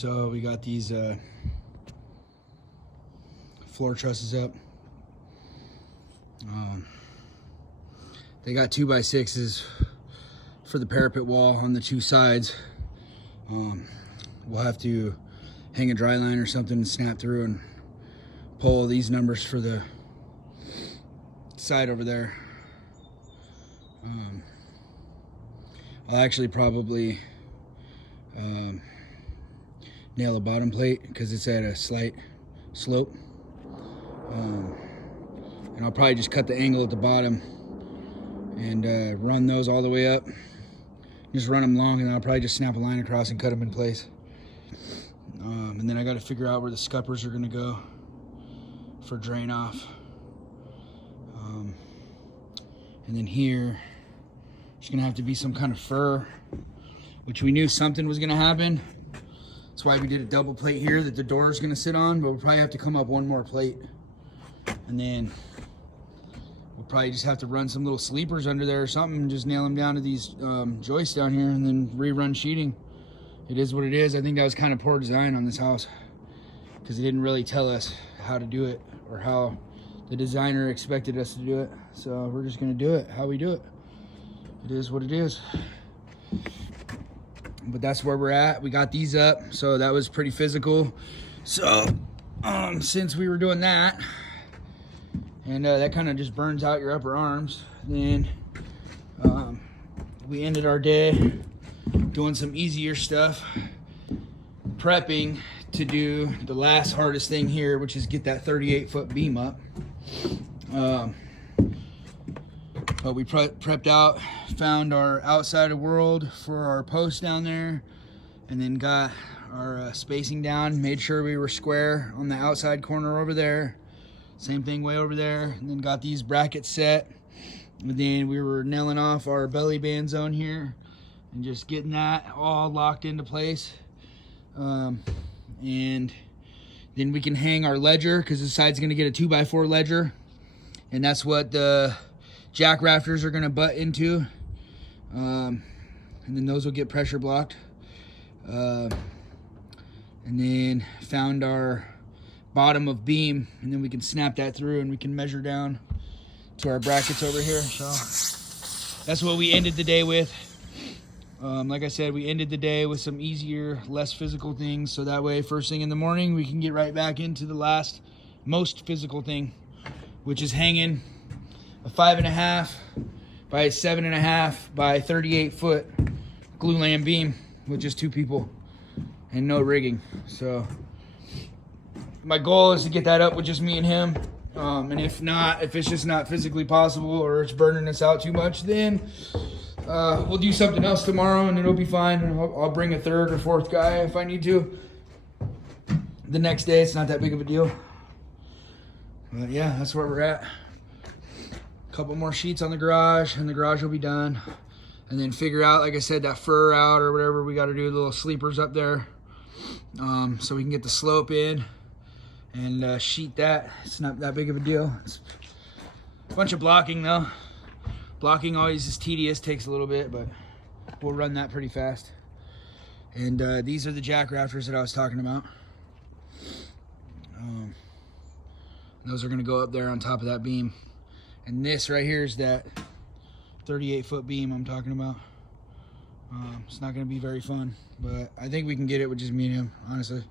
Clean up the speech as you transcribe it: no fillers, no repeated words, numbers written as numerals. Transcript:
So we got these floor trusses up. They got 2x6s for the parapet wall on the two sides. We'll have to hang a dry line or something and snap through and pull these numbers for the side over there. I'll actually probably nail a bottom plate because it's at a slight slope. And I'll probably just cut the angle at the bottom and run those all the way up. Just run them long, and then I'll probably just snap a line across and cut them in place. And then I got to figure out where the scuppers are going to go for drain off. And then here, there's going to have to be some kind of fur, which we knew something was going to happen. That's why we did a double plate here that the door is going to sit on, but we'll probably have to come up one more plate. And then we'll probably just have to run some little sleepers under there or something and just nail them down to these joists down here and then rerun sheeting. It is what it is. I think that was kind of poor design on this house because it didn't really tell us how to do it or how the designer expected us to do it. So we're just going to do it how we do it. It is what it is. But that's where we're at. We got these up, so that was pretty physical. So since we were doing that, and that kind of just burns out your upper arms, then we ended our day doing some easier stuff, prepping to do the last hardest thing here, which is get that 38-foot beam up. But we prepped out, found our outside of world for our post down there, and then got our spacing down, made sure we were square on the outside corner over there. Same thing way over there, and then got these brackets set. And then we were nailing off our belly band zone here and just getting that all locked into place. And then we can hang our ledger because the side's gonna get a 2x4 ledger, and that's what the jack rafters are gonna butt into. And then those will get pressure blocked. And then found our bottom of beam, and then we can snap that through and we can measure down to our brackets over here. So that's what we ended the day with. Like I said, we ended the day with some easier, less physical things, so that way first thing in the morning we can get right back into the last most physical thing, which is hanging a 5.5 by 7.5 by 38 foot glue lamb beam with just two people and no rigging. So my goal is to get that up with just me and him. And if not, if it's just not physically possible or it's burning us out too much, then we'll do something else tomorrow and it'll be fine. And I'll bring a third or fourth guy if I need to. The next day, it's not that big of a deal. But yeah, that's where we're at. A couple more sheets on the garage and the garage will be done. And then figure out, like I said, that fur out or whatever we got to do, little sleepers up there. So we can get the slope in and sheet that. It's not that big of a deal. It's a bunch of blocking though. Blocking always is tedious, takes a little bit, but we'll run that pretty fast. And these are the jack rafters that I was talking about. Those are gonna go up there on top of that beam. And this right here is that 38-foot beam I'm talking about. It's not gonna be very fun, but I think we can get it with just me and him, honestly.